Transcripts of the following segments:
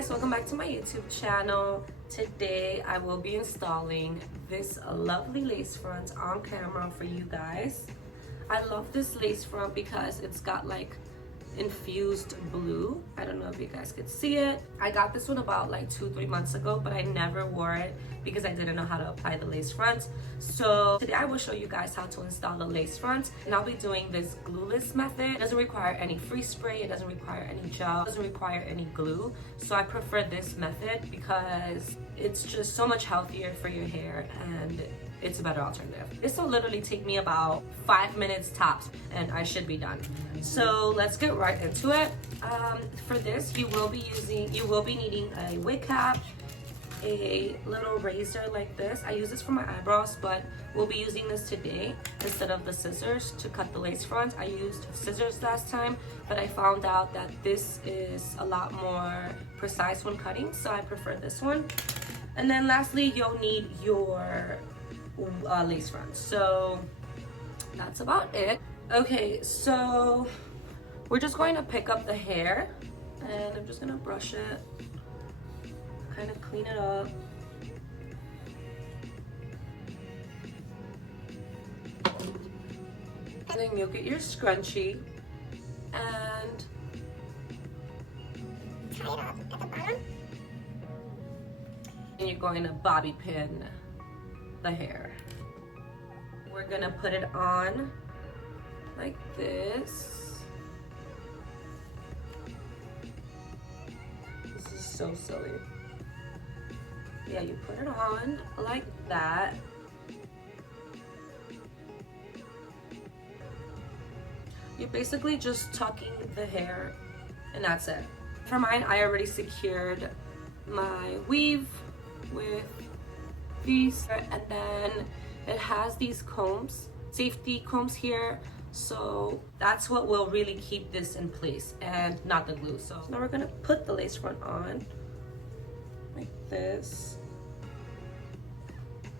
guys, welcome back to my YouTube channel. Today I will be installing this lovely lace front on camera for you guys. I love this lace front because it's got like infused blue. I don't know if you guys could see it. I got this one about like 2-3 months ago, but I never wore it because I didn't know how to apply the lace front. So today I will show you guys how to install the lace front, and I'll be doing this glueless method. It doesn't require any free spray, it doesn't require any gel, it doesn't require any glue. So I prefer this method because it's just so much healthier for your hair and it's a better alternative. This will literally take me about 5 minutes tops and I should be done. So let's get right into it. For this, you will be needing a wig cap, a little razor like this. I use this for my eyebrows, but we'll be using this today instead of the scissors to cut the lace front. I used scissors last time, but I found out that this is a lot more precise when cutting, so I prefer this one. And then lastly, you'll need your lace front. So that's about it. Okay, so we're just going to pick up the hair and I'm just gonna brush it, kind of clean it up. And then you'll get your scrunchie and tie it up at the bottom. And you're going to bobby pin the hair. We're gonna put it on like this. This is so silly. Yeah, you put it on like that. You're basically just tucking the hair and that's it. For mine, I already secured my weave with these, and then it has these combs, safety combs here, so that's what will really keep this in place and not the glue. So now we're gonna put the lace front on like this.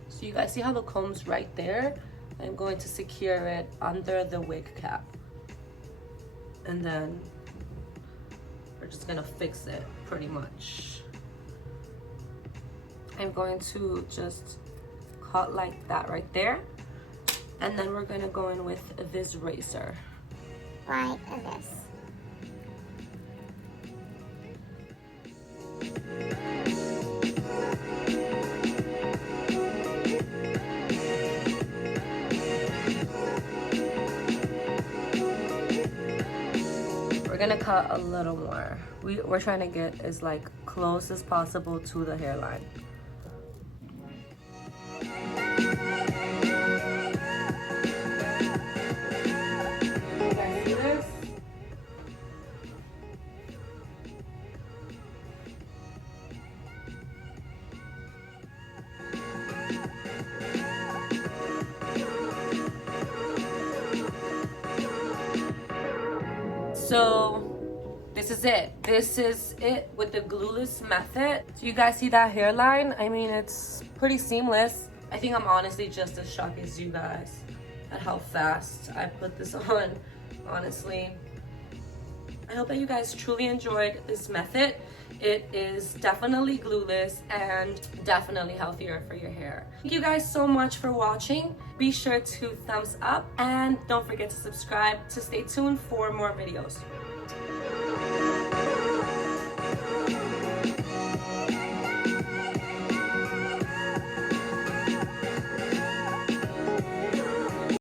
So you guys see how the comb's right there? I'm going to secure it under the wig cap, and then we're just gonna fix it pretty much. I'm going to just cut like that right there, and then we're going to go in with this razor like this. We're gonna cut a little more. We're trying to get as like close as possible to the hairline. So this is it. This is it with the glueless method. So you guys see that hairline? I mean, it's pretty seamless. I think I'm honestly just as shocked as you guys at how fast I put this on, honestly. I hope that you guys truly enjoyed this method. It is definitely glueless and definitely healthier for your hair. Thank you guys so much for watching. Be sure to thumbs up and don't forget to subscribe to stay tuned for more videos.